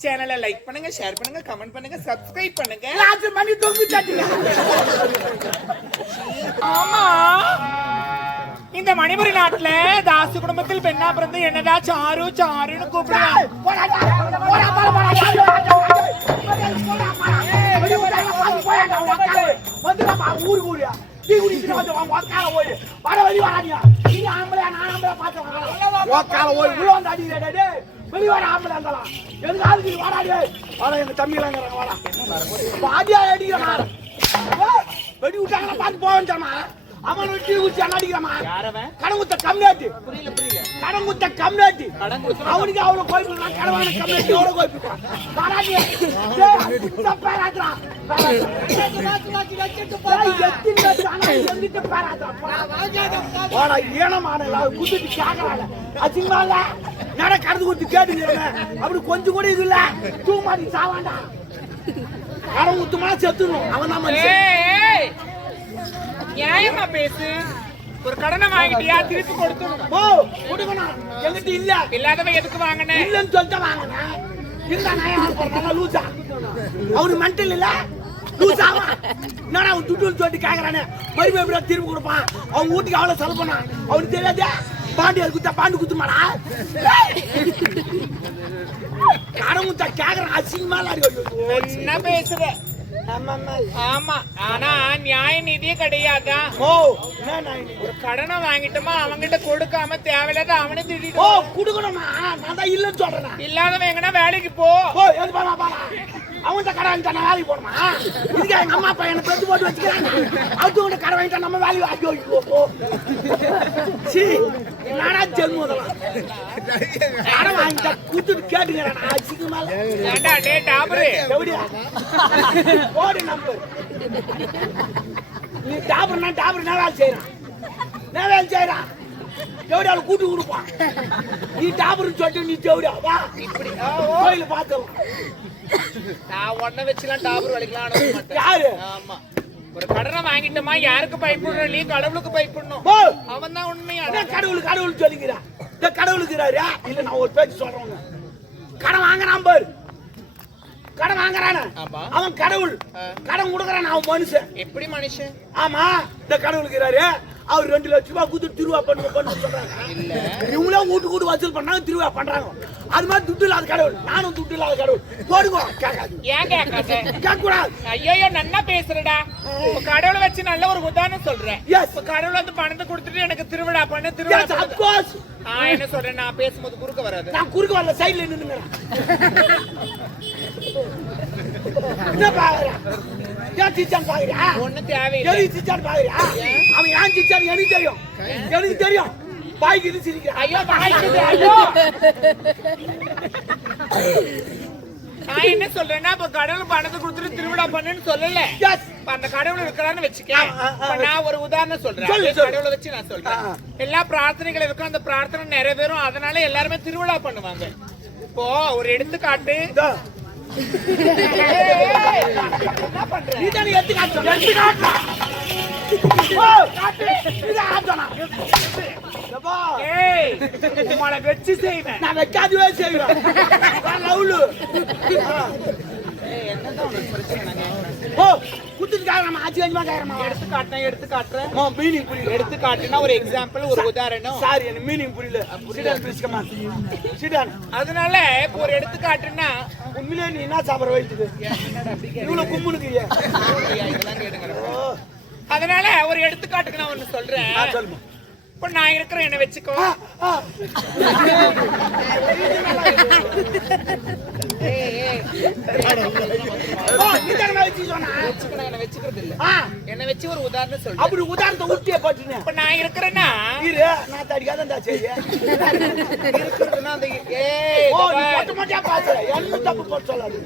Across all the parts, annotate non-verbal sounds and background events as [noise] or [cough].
சேனலை லைக் பண்ணுங்க ஷேர் பண்ணுங்க கமெண்ட் பண்ணுங்க சப்ஸ்கிரைப் பண்ணுங்க ராத்திரி மணி தொங்கு ஆமா இந்த மணிபுரி நாட்டுல தாசு குடும்பத்தில் பெண்ணா பிறந்து என்னடா சாரு சாருன்னு கூப்பிடுவாங்க ஊரு. டீ குடிச்சிட்டு வந்து. வர. நீங்க ஆம்பளையா, நான் ஆம்பளையா பார்த்து போய் உள்ள வந்து அடிக்கிறே, டேய், டேய். வெளிய வர ஆம்பளை இருந்தாலாம். எதுக்கு ஆளுக்கு நீ வாடா, எங்க தம்பிலாம் வாடா. பாதியா அடிக்கிறமா. வெடி விட்டாங்கன்னா பார்த்து போவேன் சொன்னா அவன் டீ குடிச்சு யாரவன்? கடங்குத்த கம்மியாட்டு புரியல புரியல. கடங்குத்த கடங்குத்த- அவனுக்கு அவ்வளவு கோயில் கடவான கம்மியாட்டு எவ்வளவு கோயில் பாராட்டி பாராட்டுறா அப்படி கொஞ்சம் கூட இது இல்ல. தூமாடி சாவாண்டா. கடன் குத்துமா செத்துணும் அவன் தான் ஏய். நியாயமா பேசு. ஒரு கடனை வாங்கிட்டியா? திருப்பி கொடுத்துடணும் ஓ கொடுக்கணும். எங்கிட்ட இல்ல. இல்லாதவன் எதுக்கு வாங்கினேன் இல்லன்னு சொல்லிட்டு வாங்கினேன் இருந்தா நான் போறேன் லூசா. அவனுக்கு மென்டல் இல்ல. லூசா அவன் என்னடா அவன் துட்டுன்னு சொல்லிட்டு கேக்குறானே? மறுபடியும் எப்படியா திரும்பி கொடுப்பான்? அவன் வீட்டுக்கு அவ்வளவு செலவு பண்ணான். அவனுக்கு தெரியாதே? பாண்டி அது குத்தா பாண்டு குத்துமாடா? கடன் குத்தா கேக்குறான். அசிங்கமா இருக்கு. என்ன ஆமா ஆனா நியாய நான் ஒரு கடனை வாங்கிட்டோமா அவங்கிட்ட கொடுக்காம தேவையில்லாத அவனே ஓ திட்டிட்டு குடுக்கணுமா நான் தான் இல்லன்னு சொல்றேன். இல்லாதவன் எங்கன்னா வேலைக்கு போ. அவன் கடை வாங்கிட்டா நான் வேலைக்கு போகணுமா? இதுக்கு எங்க அம்மா அப்பா என்ன பெத்து போட்டு வச்சுக்கிறாங்க. அது உங்க கடை வாங்கிட்டா நம்ம வேலைக்கு ஐயோ ஐயோ. சீ நானா ஜென்மம் இதெல்லாம்? கடை வாங்கிட்டா கூத்துட்டு கேட்டுக்கிறேன் நான். அசிங்கமா ஏண்டா டே டாபரு எப்படியா? ஓடி நம்பர் நீ டாபர்னா டாபர் என்ன வேலை செய்யறான். என்ன வேலை செய்யறான். அவளை கூட்டி கொடுப்பான். நீ டாபர்னு சொல்லிட்டு நீ ஜெவடியா வா. இப்படி கோயில பார்த்தலாம் நான் உன்ன வச்சுலாம் டாபர் வலிக்கலாம் யாரு? ஆமா. ஒரு கடனை வாங்கிட்டோமா யாருக்கு பயப்படுற நீ கடவுளுக்கு பயப்படணும். அவன் தான் உண்மையா? என்ன கடவுள் சொல்லிக்கிறா? இந்த கடவுளுக்குறாரு இல்ல நான் ஒரு பேச்சு சொல்றேன் கடன் வாங்குறான் பாரு. கடன் வாங்குறானே. ஆமா. அவன் கடவுள். கடன் கொடுக்குறான் அவன் மனுஷன். எப்படி மனுஷன்? ஆமா இந்த கடவுளுக்குறாரு அவர் ரெண்டு லட்சம் ரூபாய் கொடுத்து திருவா பண்ணு சொல்றாங்க. இவங்களும் வீட்டு கூட்டு வசூல் பண்ணாங்க திருவா பண்றாங்க. அது மாதிரி துட்டு இல்லாத கடவுள். நானும் துட்டு இல்லாத கடவுள். போடுங்க கேட்காது. ஏன் கேட்காத? கேட்க கூடாது ஐயோ நன்னா பேசுறடா. கடவுளை வச்சு நல்ல ஒரு உதாரணம் சொல்றேன். இப்ப கடவுள் வந்து பணத்தை கொடுத்துட்டு எனக்கு திருவிழா பண்ணு திருவிழா course. நான் என்ன சொல்றேன்? நான் பேசும்போது குறுக்க வராது. நான் குறுக்க வரல சைடுல [laughs] என்ன பாக்குற? ஏன் சிச்சான் பாக்குறியா ஒண்ணு தேவையில்லை. எதுக்கு சிச்சான் பாக்குறியா அவன் ஏன் சிச்சான்? எனக்கு தெரியும். எனக்கு தெரியும். பாய்க்கு இது சிரிக்கிறான் ஐயோ வாய்க்குது, ஐயோ. நான் என்ன சொல்றேன்னா இப்ப கடவுள் பணத்தை கொடுத்துட்டு திருவிழா பண்ணுன்னு சொல்லல. அந்த கடவுள் இருக்கிறான்னு வச்சுக்க. நான் ஒரு உதாரணம் சொல்றேன். கடவுளை வச்சு நான் சொல்றேன். எல்லா பிரார்த்தனைகள் இருக்கும். அந்த பிரார்த்தனை நிறைவேறும். அதனால எல்லாருமே திருவிழா பண்ணுவாங்க. இப்போ ஒரு எடுத்துக்காட்டு உங்களை வச்சு செய்வேன். நான் வைக்காதவே செய்வேன். ஓ குத்துட்டு கேக்குறமா ஆச்சு அஞ்சுமா கேக்குறமா எடுத்து காட்டுறேன் எடுத்து காட்டுறேன் ஓ மீனிங் புரியல. எடுத்து காட்டுனா ஒரு எக்ஸாம்பிள் ஒரு உதாரணம். சாரி எனக்கு மீனிங் புரியல. Sit down please come on sit down. அதனால இப்போ ஒரு எடுத்துக்காட்டுன்னா உண்மையிலே நீ என்ன சாப்பிட வயிற்றுது இவ்வளவு கும்முனுக்கு அதனால ஒரு எடுத்துக்காட்டுக்கு நான் ஒண்ணு சொல்றேன். சொல்லுமா. இப்ப நான் இருக்கிறேன் என்ன வச்சுக்கோ. என்ன வச்சு ஒரு உதாரணம் சொல்றேன். அப்படி உதாரணத்தை ஊட்டியே போட்டுனேன் இப்ப நான் இருக்கிறேன்னா இரு நான் தடிக்காத அந்த. மொட்டை மொட்டையா என்ன தப்பு போட்டு சொல்லாது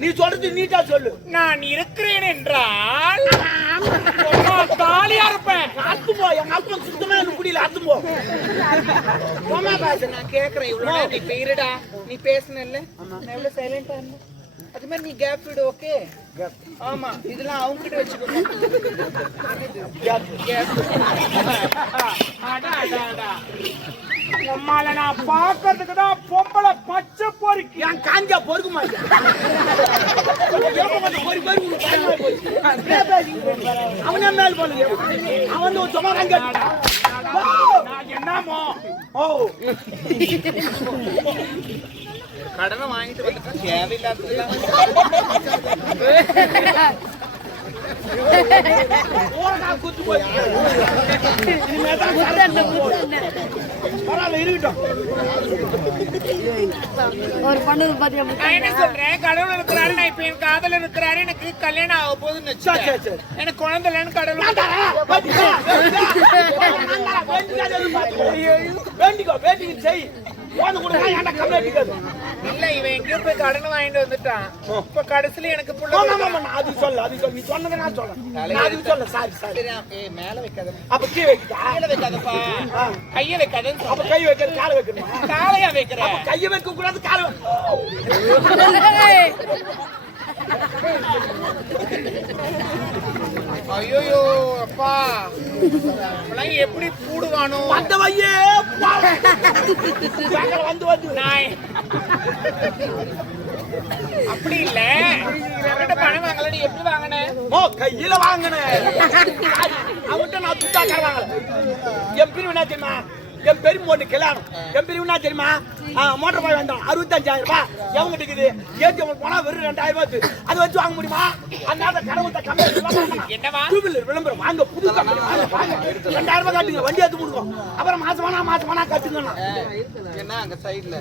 நீ சொல்றது நீட்டா சொல்லு. நான் இருக்கிறேன் என்றால் தாலியா இருப்பேன். அத்து போ எங்க அப்பா சுத்தமா எனக்கு புரியல. அத்து போ நான் கேக்குறேன் இவ்வளவு நீ பேருடா நீ பேசணும்ல நான் எவ்வளோ சைலண்டாக இருந்தேன். அது மாதிரி நீ கேப் விடு ஓகே ஆமா இதெல்லாம் அவங்க கிட்ட வச்சுக்கோ. கேப் கேப் அடா நான் பாக்குறதுக்கு தான் பொம்பளை பச்சை பொறுக்கி. என் காஞ்சா பொறுக்க மாட்டேன் அவன் மேல் போனது அவன் என்னமோ? ஓ. கடனை வாங்கிட்டு வந்துட்டா? தேவையில்லாததுலாம் ஓடா குத்து போய் பரவாயில்ல இருக்கட்டும். ஒரு பண்ணது பாத்தியா சொல்றேன்? கடவுள் இருக்கிறாரு நான் இப்ப காதல இருக்கிறாரு எனக்கு கல்யாணம் ஆக போகுதுன்னு சரி. எனக்கு குழந்தை இல்லைன்னு கடவுள் செய். இல்ல இவன் எங்கேயோ போய் கடன் வாங்கிட்டு வந்துட்டான். இப்ப கடைசியில எனக்கு அது சொல்ல அது சொல்ல நீ சொன்னதை நான் சொல்ல அது சொல்ல சாரி சாரி. மேல வைக்காத. அப்ப கீழே வைக்கிட்டா? கீழே வைக்காதப்பா. கைய வைக்காதன்னு அப்ப கை வைக்கிறது காலை வைக்கணுமா? காலையா வைக்கிற? கையை வைக்க கூடாது காலை ஐயோ அப்பா. எப்படி பூடுவானோ வந்த வையே வந்து வந்து. நான் அப்படி இல்ல. அவன்கிட்ட பணம் வாங்கல நீ எப்படி வாங்கின? ஓ கையில வாங்கினேன். அவன்கிட்ட நான் துட்டா தர வாங்கல. பிரிவு என்ன தெரியுமா என் பெரும் பொண்ணு கல்யாணம். என் பிரிவு என்ன தெரியுமா? மோட்டர் பாய் வந்தான். அறுபத்தஞ்சாயிரம் ரூபாய். எவங்கிட்ட இருக்குது? ஏடிஎம் போனா வெறும் ரெண்டாயிரம் ரூபாய் அது வச்சு வாங்க முடியுமா? அந்த கடவுத்த கம்பெனி விளம்பரம். வாங்க புது கம்பெனி வாங்க வாங்க. ரெண்டாயிரம் ரூபாய் காட்டுங்க. வண்டி எடுத்து கொடுக்கும் அப்புறம் மாசமானா மாசமானா கட்டுங்கண்ணா. என்ன அங்க சைடுல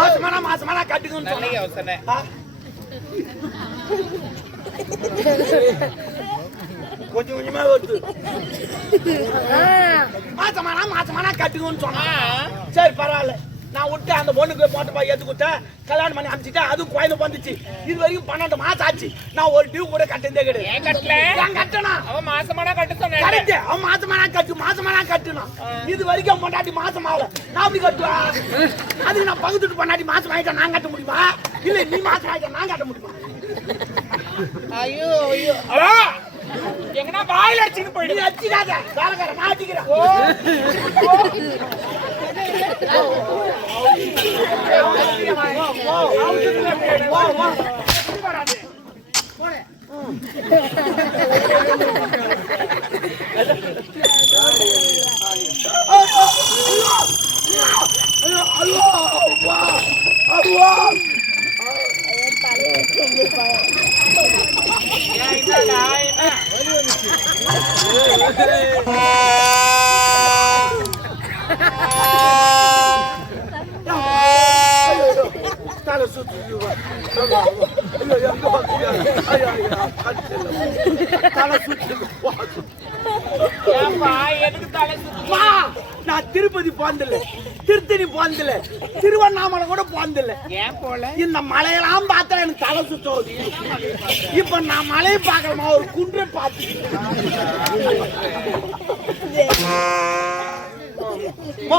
மாசமானா மாசமானா கட்டுங்கன்னு நல்ல சொன்னேன் யோசனை. ஆ? கொஞ்சம் கொஞ்சமா வருது மாசமானா மாசமானா கட்டுங்கன்னு சொன்னா. சரி பரவாயில்ல. நான் விட்டு அந்த பொண்ணுக்கு மோட்டர் பாய் கொடுத்தேன். கல்யாணம் பண்ணி அனுப்பிச்சிட்டேன். அதுவும் குழந்தை வந்துச்சு இது வரைக்கும் பன்னெண்டு மாசம் ஆச்சு. நான் ஒரு டியூ கூட கட்டதே கிடையாது. கட்டல ஏன் கட்டணா அவன் மாசமானா கட்ட சொன்ன கரெக்ட். அவன் மாசமானா கட்டு மாசமானா கட்டுனான் இது வரைக்கும் பொண்டாட்டி மாசம் ஆகல நான் அப்படி கட்டுவேன் அதுக்கு நான் பகுத்துட்டு பொண்டாட்டி மாசம் ஆயிட்டா நான் கட்ட முடியுமா? இல்ல நீ மாசம் ஆயிட்டா நான் கட்ட முடியுமா? ஐயோ ஐயோ. ஹலோ எங்கனா வாயில அடிச்சுட்டு நீ போயிடு அடிச்சுக்காத. வேலைக்கார நான் அடிக்கிறேன் வா, வா. ஐயோ, ஐயோ, வா. ஐயோ. என்னடா என்ன தலை சுத்துது, வா. வா, வா. ஐயோ, எங்க பார்க்கறியா? ஐயோ, ஐயோ, கட்டில. தலை சுத்துது, வா. ஏன்பா எதுக்கு தலை சுத்தி வா. நான் திருப்பதி போனதில்ல. திருத்தணி போனதில்ல. திருவண்ணாமலை கூட போனதில்ல. ஏன் போல? இந்த மலையெல்லாம் பார்த்தா எனக்கு தலை சுத்தம் இப்ப நான் மலையை பார்க்கலாமா ஒரு குன்றை பார்த்து போ.